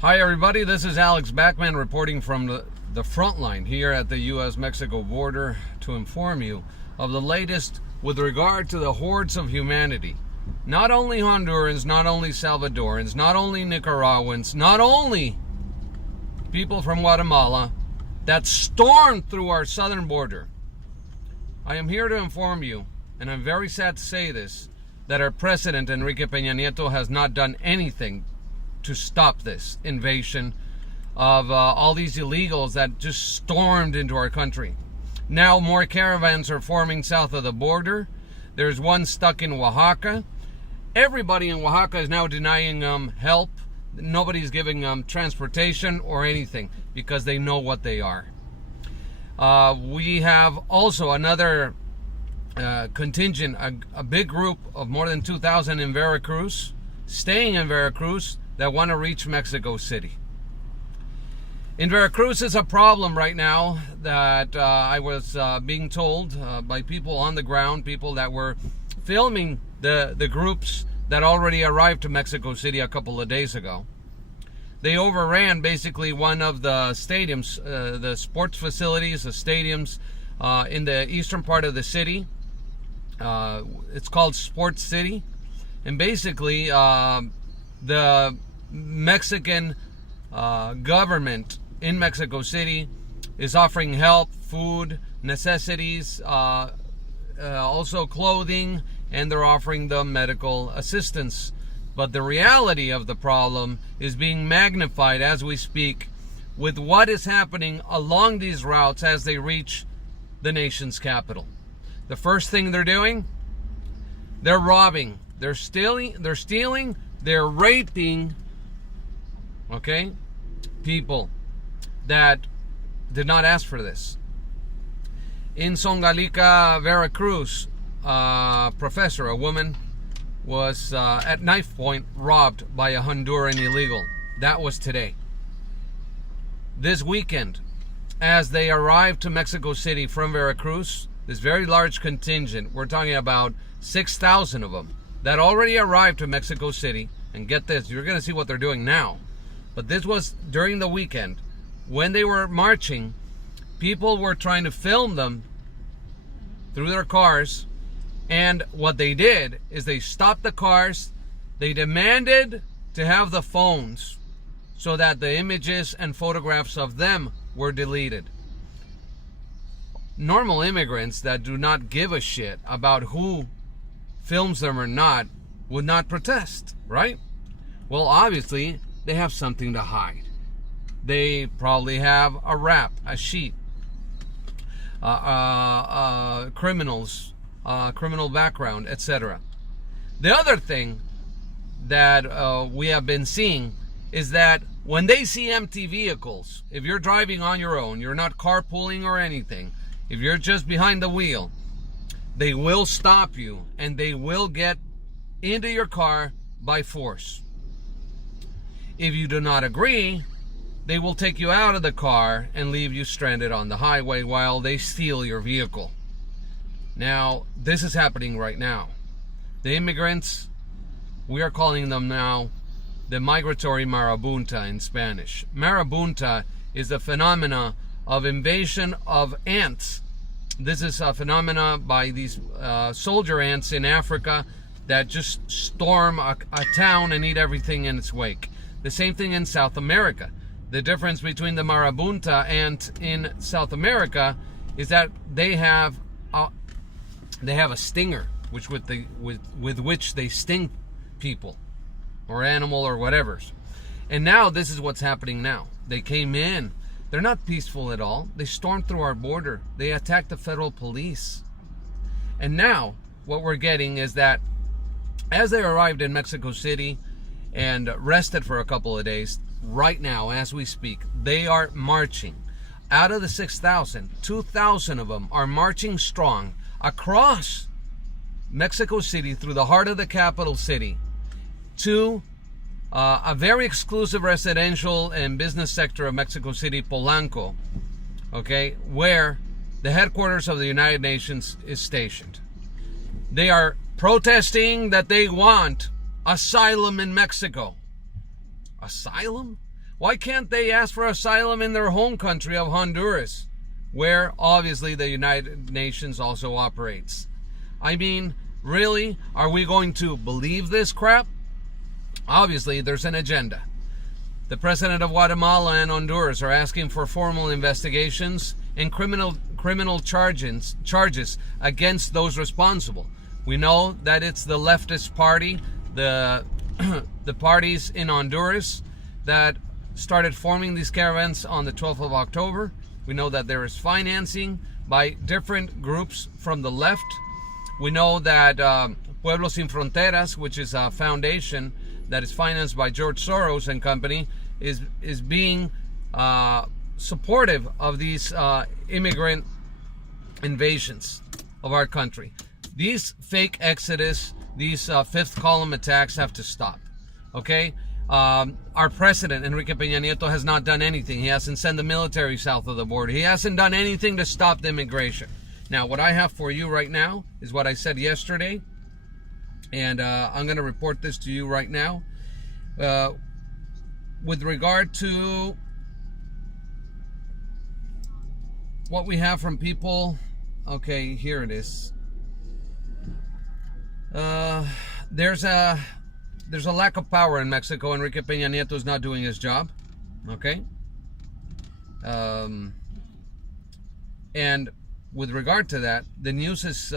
Hi everybody, this is Alex Backman reporting from the front line here at the U.S.-Mexico border to inform you of the latest with regard to the hordes of humanity. Not only Hondurans, not only Salvadorans, not only Nicaraguans, not only people from Guatemala that stormed through our southern border. I am here to inform you, and I'm very sad to say this, that our president Enrique Peña Nieto has not done anything to stop this invasion of all these illegals that just stormed into our country. Now more caravans are forming south of the border. There's one stuck in Oaxaca. Everybody in Oaxaca is now denying help. Nobody's giving transportation or anything because they know what they are. We have also another contingent, a big group of more than 2,000 in Veracruz, staying in Veracruz, that want to reach Mexico City. In Veracruz is a problem right now that I was being told by people on the ground, people that were filming the groups that already arrived to Mexico City a couple of days ago. They overran basically one of the stadiums, the sports facilities, the stadiums in the eastern part of the city. It's called Sports City. And basically the Mexican government in Mexico City is offering help, food, necessities, also clothing, and they're offering them medical assistance. But the reality of the problem is being magnified as we speak with what is happening along these routes as they reach the nation's capital. The first thing they're doing, they're robbing, they're stealing, they're raping, okay, people that did not ask for this. In Songalica, Veracruz, professor, a woman, was at knife point robbed by a Honduran illegal. That was today. This weekend, as they arrived to Mexico City from Veracruz, this very large contingent, we're talking about 6,000 of them, that already arrived to Mexico City. And get this, you're going to see what they're doing now. But this was during the weekend. When they were marching, people were trying to film them through their cars. And what they did is they stopped the cars. They demanded to have the phones so that the images and photographs of them were deleted. Normal immigrants that do not give a shit about who films them or not would not protest, right? Well, obviously, they have something to hide. They probably have a rap, a sheet, criminals, criminal background, etc. The other thing that we have been seeing is that when they see empty vehicles, if you're driving on your own, you're not carpooling or anything, if you're just behind the wheel, they will stop you and they will get into your car by force. If you do not agree, they will take you out of the car and leave you stranded on the highway while they steal your vehicle. Now, this is happening right now. The immigrants, we are calling them now the migratory marabunta in Spanish. Marabunta is the phenomena of invasion of ants. This is a phenomena by these soldier ants in Africa that just storm a town and eat everything in its wake. The same thing in South America. The difference between the marabunta ant in South America is that they have a stinger, with which they sting people or animal or whatever. And now this is what's happening now. They came in. They're not peaceful at all. They stormed through our border. They attacked the federal police. And now what we're getting is that as they arrived in Mexico City and rested for a couple of days, right now as we speak, they are marching. Out of the 6,000, 2,000 of them are marching strong across Mexico City through the heart of the capital city to a very exclusive residential and business sector of Mexico City, Polanco, okay, where the headquarters of the United Nations is stationed. They are protesting that they want asylum in Mexico. Asylum? Why can't they ask for asylum in their home country of Honduras, where obviously the United Nations also operates? I mean, really? Are we going to believe this crap? Obviously, there's an agenda. The president of Guatemala and Honduras are asking for formal investigations and criminal charges against those responsible. We know that it's the leftist party, the parties in Honduras that started forming these caravans on the 12th of October. We know that there is financing by different groups from the left. We know that Pueblos Sin Fronteras, which is a foundation that is financed by George Soros and company, is being supportive of these immigrant invasions of our country. These fake exodus, these fifth column attacks have to stop. Okay? Our president, Enrique Peña Nieto, has not done anything. He hasn't sent the military south of the border. He hasn't done anything to stop the immigration. Now, what I have for you right now is what I said yesterday. And I'm going to report this to you right now. With regard to what we have from people, okay, here it is. There's a lack of power in Mexico. Enrique Peña Nieto is not doing his job. Okay. And with regard to that, the news is,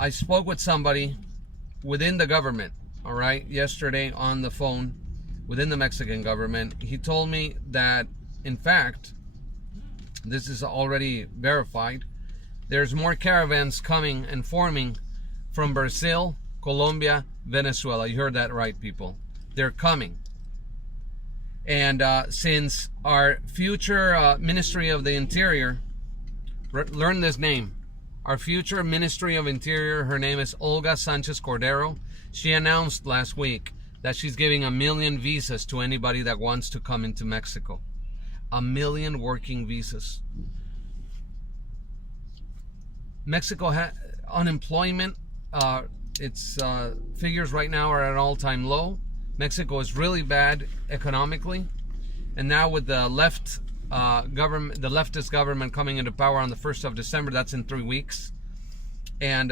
I spoke with somebody within the government, all right, yesterday on the phone within the Mexican government. He told me that, in fact, this is already verified. There's more caravans coming and forming from Brazil, Colombia, Venezuela. You heard that right, people. They're coming. And since our future Ministry of the Interior, learn this name, our future Ministry of Interior, her name is Olga Sanchez Cordero. She announced last week that she's giving 1 million visas to anybody that wants to come into Mexico. 1 million working visas. Mexico unemployment, its figures right now are at an all-time low. Mexico is really bad economically, and now with the left government, the leftist government coming into power on the 1st of December, that's in 3 weeks. And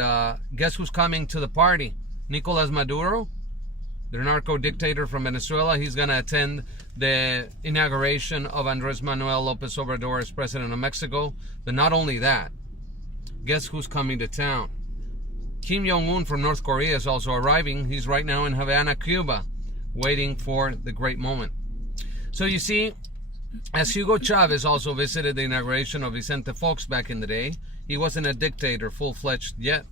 guess who's coming to the party? Nicolas Maduro, the narco dictator from Venezuela. He's going to attend the inauguration of Andrés Manuel López Obrador as president of Mexico. But not only that, guess who's coming to town? Kim Jong-un from North Korea is also arriving. He's right now in Havana, Cuba, waiting for the great moment. So you see, as Hugo Chavez also visited the inauguration of Vicente Fox back in the day, he wasn't a dictator full-fledged yet.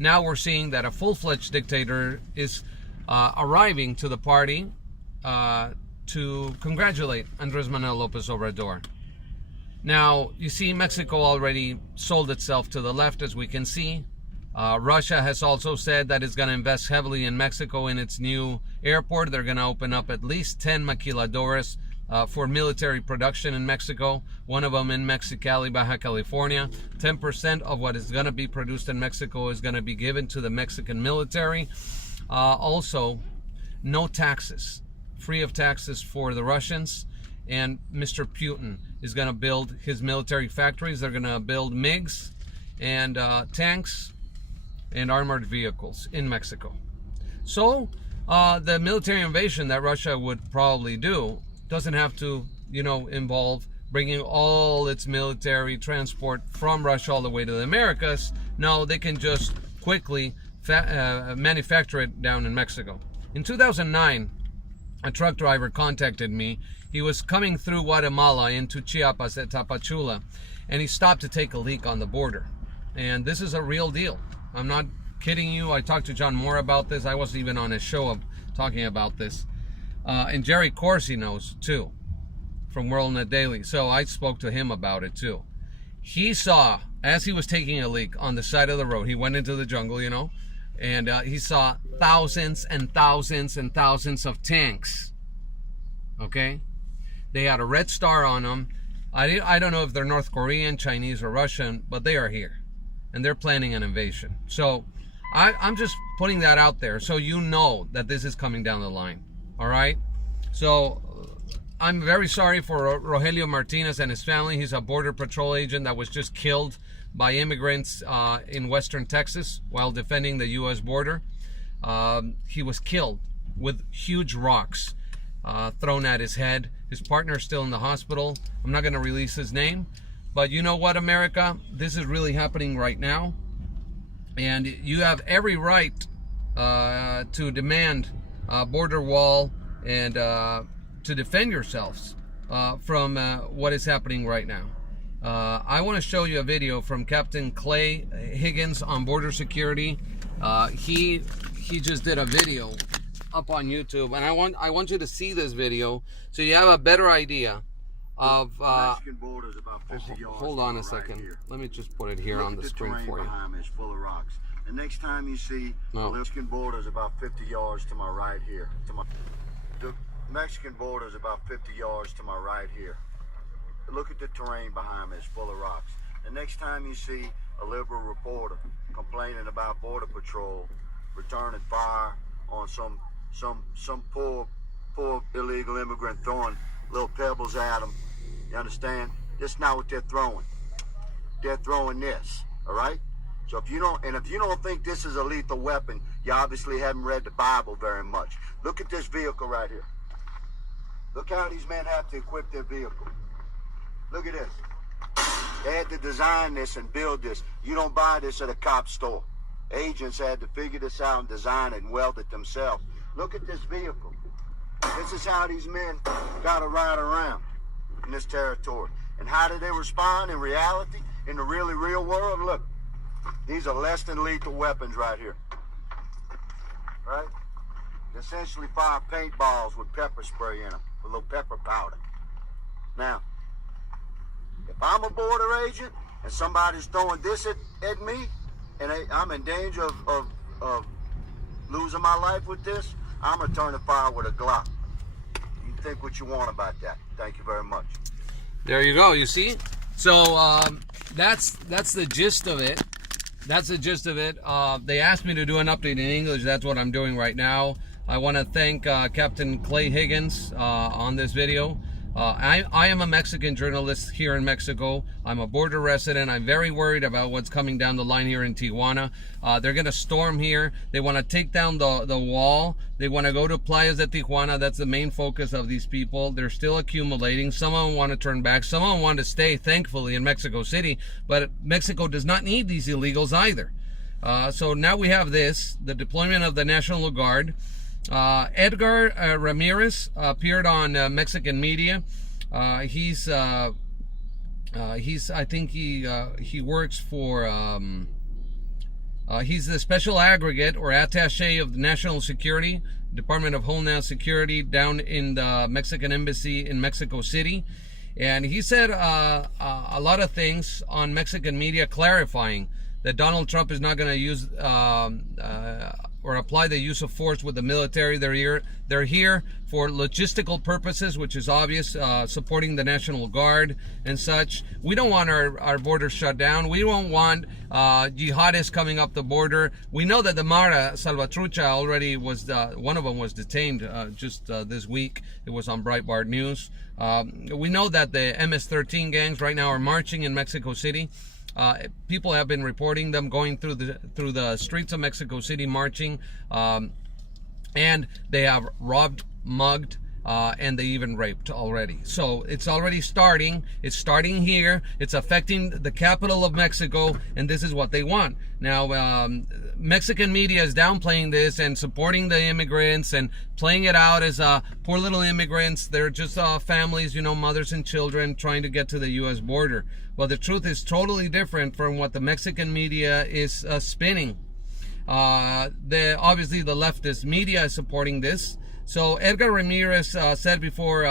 Now we're seeing that a full-fledged dictator is arriving to the party to congratulate Andrés Manuel López Obrador. Now, you see, Mexico already sold itself to the left, as we can see. Russia has also said that it's going to invest heavily in Mexico in its new airport. They're going to open up at least 10 maquiladoras for military production in Mexico. One of them in Mexicali, Baja California. 10% of what is going to be produced in Mexico is going to be given to the Mexican military. Also, no taxes. Free of taxes for the Russians. And Mr. Putin is going to build his military factories. They're going to build MiGs and tanks and armored vehicles in Mexico. So the military invasion that Russia would probably do doesn't have to, involve bringing all its military transport from Russia all the way to the Americas. No, they can just quickly manufacture it down in Mexico. In 2009, a truck driver contacted me. He was coming through Guatemala into Chiapas at Tapachula, and he stopped to take a leak on the border. And this is a real deal. I'm not kidding you. I talked to John Moore about this. I wasn't even on his show talking about this. And Jerry Corsi knows too, from WorldNet Daily. So I spoke to him about it too. He saw, as he was taking a leak on the side of the road, he went into the jungle, and he saw thousands and thousands and thousands of tanks. Okay? They had a red star on them. I don't know if they're North Korean, Chinese, or Russian, but they are here. And they're planning an invasion. So I'm just putting that out there so you know that this is coming down the line. All right? So I'm very sorry for Rogelio Martinez and his family. He's a Border Patrol agent that was just killed by immigrants in western Texas while defending the U.S. border. He was killed with huge rocks thrown at his head. His partner is still in the hospital. I'm not going to release his name. But you know what, America? This is really happening right now. And you have every right to demand a border wall and to defend yourselves from what is happening right now. I want to show you a video from Captain Clay Higgins on border security. He just did a video up on YouTube, and I want you to see this video so you have a better idea of Mexican border is about 50 yards. Hold on a second. Right, let me just put it here on the screen for you. Behind me is full of rocks. The next time you see the Mexican border is about 50 yards to my right here. The Mexican border is about 50 yards to my right here. Look at the terrain behind me, it's full of rocks. The next time you see a liberal reporter complaining about Border Patrol returning fire on some poor illegal immigrant throwing little pebbles at them, you understand? This is not what they're throwing. They're throwing this, all right? So if you don't think this is a lethal weapon, you obviously haven't read the Bible very much. Look at this vehicle right here. Look how these men have to equip their vehicle. Look at this. They had to design this and build this. You don't buy this at a cop store. Agents had to figure this out and design it and weld it themselves. Look at this vehicle. This is how these men got to ride around in this territory. And how do they respond in reality, in the really real world? Look, these are less than lethal weapons right here. Right? They essentially fire paintballs with pepper spray in them, with a little pepper powder. Now, if I'm a border agent and somebody's throwing this at me, and I'm in danger of losing my life with this, I'm returning fire with a Glock. You can think what you want about that. Thank you very much. There you go. You see? So that's the gist of it. That's the gist of it. They asked me to do an update in English. That's what I'm doing right now. I want to thank Captain Clay Higgins on this video. I am a Mexican journalist here in Mexico. I'm a border resident. I'm very worried about what's coming down the line here in Tijuana. They're going to storm here. They want to take down the wall. They want to go to Playas de Tijuana. That's the main focus of these people. They're still accumulating. Some of them want to turn back. Some of them want to stay, thankfully, in Mexico City. But Mexico does not need these illegals either. So now we have this, the deployment of the National Guard. Edgar Ramirez appeared on Mexican media. He's I think he works for he's the special aggregate or attaché of the National Security, Department of Homeland Security down in the Mexican Embassy in Mexico City. And he said a lot of things on Mexican media clarifying that Donald Trump is not going to use or apply the use of force with the military. They're here for logistical purposes, which is obvious, supporting the National Guard and such. We don't want our border shut down. We don't want jihadists coming up the border. We know that the Mara Salvatrucha already was, one of them was detained just this week. It was on Breitbart News. We know that the MS-13 gangs right now are marching in Mexico City. People have been reporting them going through the streets of Mexico City marching, and they have robbed, mugged, and they even raped already. So it's already starting. It's starting here. It's affecting the capital of Mexico, and this is what they want. Now, Mexican media is downplaying this and supporting the immigrants and playing it out as poor little immigrants. They're just families, mothers and children trying to get to the U.S. border. Well, the truth is totally different from what the Mexican media is spinning. Obviously, the leftist media is supporting this. So Edgar Ramirez said before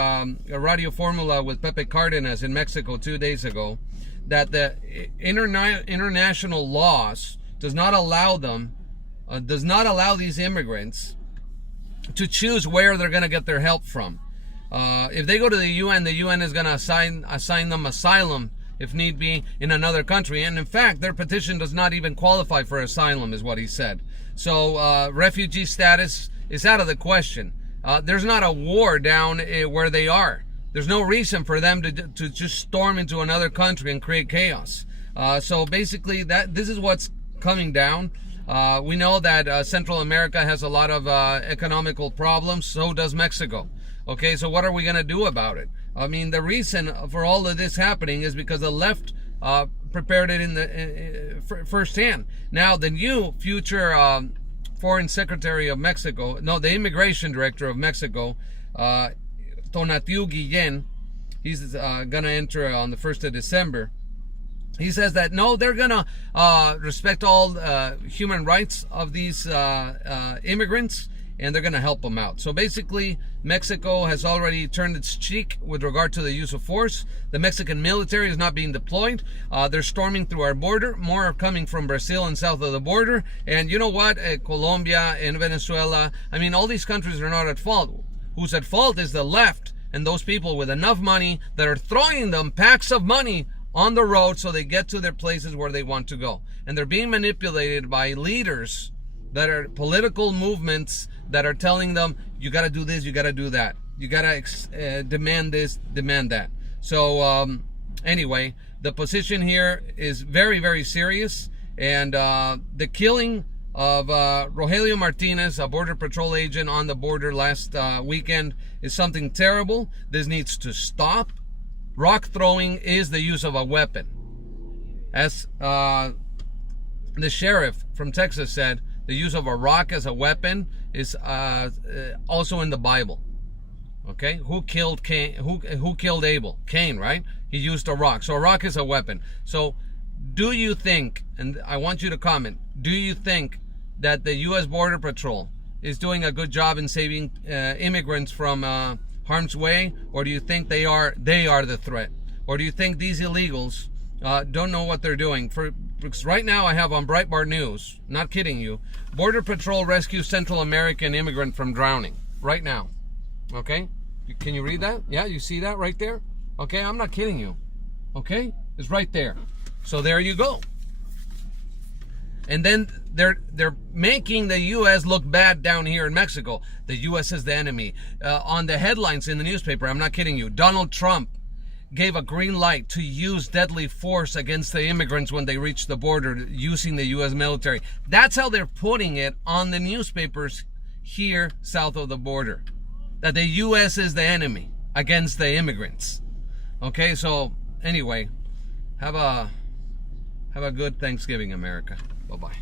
Radio Formula with Pepe Cardenas in Mexico 2 days ago that the international laws does not allow these immigrants to choose where they're going to get their help from. If they go to the UN is going to assign them asylum if need be in another country. And in fact, their petition does not even qualify for asylum, is what he said. So refugee status is out of the question. there's not a war down where they are. There's no reason for them to just storm into another country and create chaos. So basically, this is what's coming down. We know that Central America has a lot of economical problems. So does Mexico. Okay, so what are we going to do about it? I mean, the reason for all of this happening is because the left prepared it in the firsthand. Now, the new future Foreign Secretary of Mexico, no, the Immigration Director of Mexico, Tonatiu Guillen, he's going to enter on the 1st of December. He says that, no, they're going to respect all human rights of these immigrants, and they're going to help them out. So basically, Mexico has already turned its cheek with regard to the use of force. The Mexican military is not being deployed. They're storming through our border. More are coming from Brazil and south of the border. And you know what? Colombia and Venezuela, I mean, all these countries are not at fault. Who's at fault is the left and those people with enough money that are throwing them packs of money on the road so they get to their places where they want to go. And they're being manipulated by leaders that are political movements that are telling them, you got to do this, you got to do that. You got to demand this, demand that. So anyway, the position here is very, very serious. And the killing of Rogelio Martinez, a Border Patrol agent on the border last weekend, is something terrible. This needs to stop. Rock throwing is the use of a weapon. As the sheriff from Texas said, the use of a rock as a weapon is also in the Bible. Okay, who killed Cain? Who killed Abel? Cain, right? He used a rock. So a rock is a weapon. So do you think, and I want you to comment, do you think that the U.S. Border Patrol is doing a good job in saving immigrants from harm's way, or do you think they are the threat, or do you think these illegals don't know what they're doing? Because right now I have on Breitbart News, not kidding you, Border Patrol rescues Central American immigrant from drowning. Right now. Okay? Can you read that? Yeah, you see that right there? Okay, I'm not kidding you. Okay? It's right there. So there you go. And then they're making the U.S. look bad down here in Mexico. The U.S. is the enemy. On the headlines in the newspaper, I'm not kidding you, Donald Trump gave a green light to use deadly force against the immigrants when they reach the border using the U.S. military. That's how they're putting it on the newspapers here south of the border. That the U.S. is the enemy against the immigrants. Okay, so anyway, have a good Thanksgiving, America. Bye-bye.